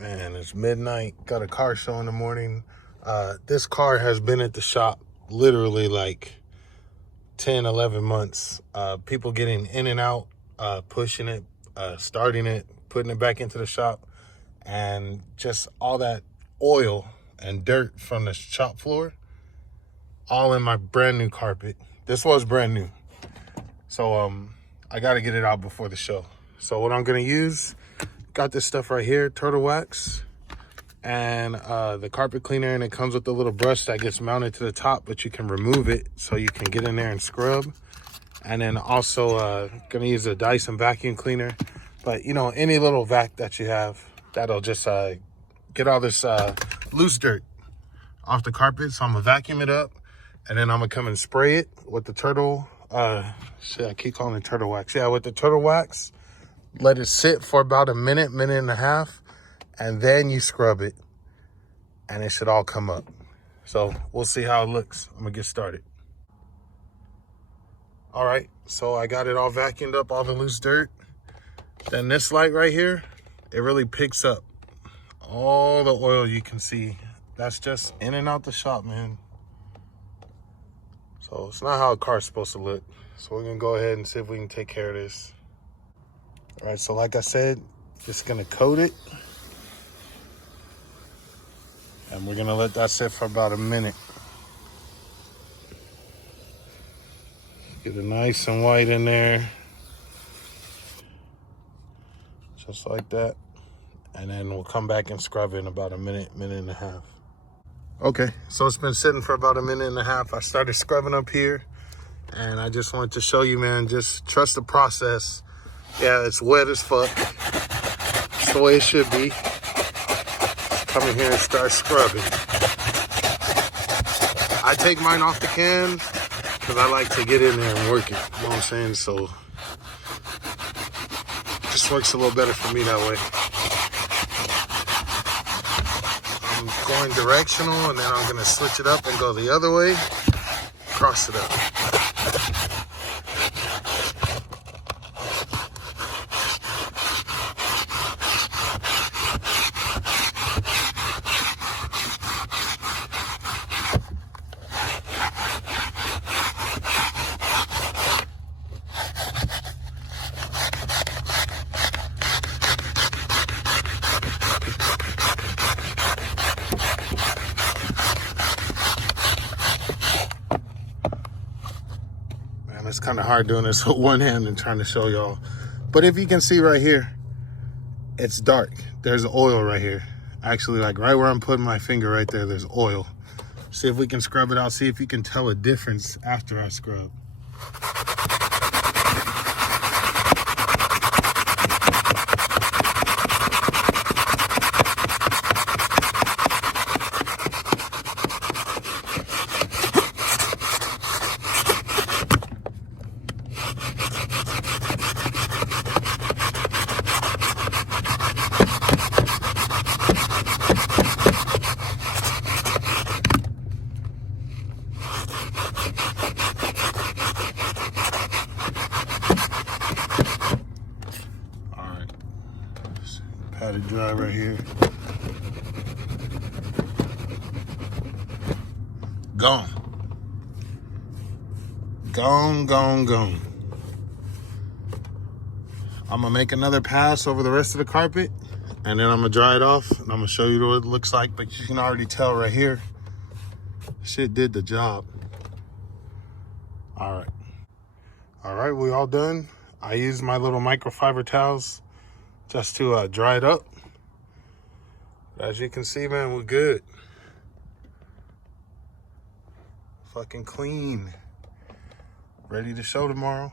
Man, it's midnight. Got a car show in the morning. This car has been at the shop literally like 10, 11 months. People getting in and out, pushing it, starting it, putting it back into the shop, and just all that oil and dirt from the shop floor all in my brand new carpet. This was brand new. So I got to get it out before the show. So what I'm going to use, got this stuff right here, turtle wax, and the carpet cleaner, and it comes with a little brush that gets mounted to the top, but you can remove it so you can get in there and scrub. And then also gonna use a Dyson vacuum cleaner, but you know, any little vac that you have, that'll just get all this loose dirt off the carpet. So I'm gonna vacuum it up, and then I'm gonna come and spray it with the turtle shit, I keep calling it turtle wax. Yeah, with the turtle wax, let it sit for about a minute and a half, and then you scrub it, and it should all come up. So we'll see how it looks. I'm gonna get started. All right, so I got it all vacuumed up, all the loose dirt. Then this light right here, it really picks up all the oil you can see. That's just in and out the shop, man. So it's not how a car's supposed to look. So we're gonna go ahead and see if we can take care of this. All right, so like I said, just gonna coat it. And we're gonna let that sit for about a minute. Get it nice and white in there. Just like that. And then we'll come back and scrub it in about a minute and a half. Okay, so it's been sitting for about a minute and a half. I started scrubbing up here, and I just wanted to show you, man, just trust the process. Yeah, it's wet as fuck. It's the way it should be. Come in here and start scrubbing. I take mine off the can because I like to get in there and work it. You know what I'm saying? So it just works a little better for me that way. I'm going directional, and then I'm gonna switch it up and go the other way, cross it up. It's kind of hard doing this with one hand and trying to show y'all. But if you can see right here, it's dark. There's oil right here. Actually, like right where I'm putting my finger right there, there's oil. See if we can scrub it out. See if you can tell a difference after I scrub. Pat it dry right here. Gone. Gone. I'm gonna make another pass over the rest of the carpet, and then I'm gonna dry it off, and I'm gonna show you what it looks like. But you can already tell right here, shit did the job. All right, we all done. I used my little microfiber towels just to dry it up. As you can see, man, we're good. Fucking clean. Ready to show tomorrow.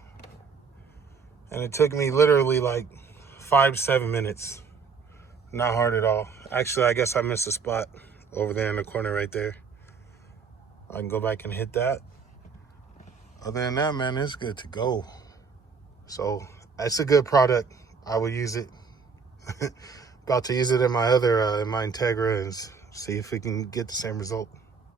And it took me literally like 5-7 minutes. Not hard at all. Actually, I guess I missed a spot over there in the corner right there. I can go back and hit that. Other than that, man, it's good to go. So that's a good product. I would use it. About to use it in my other, in my Integra, and see if we can get the same result.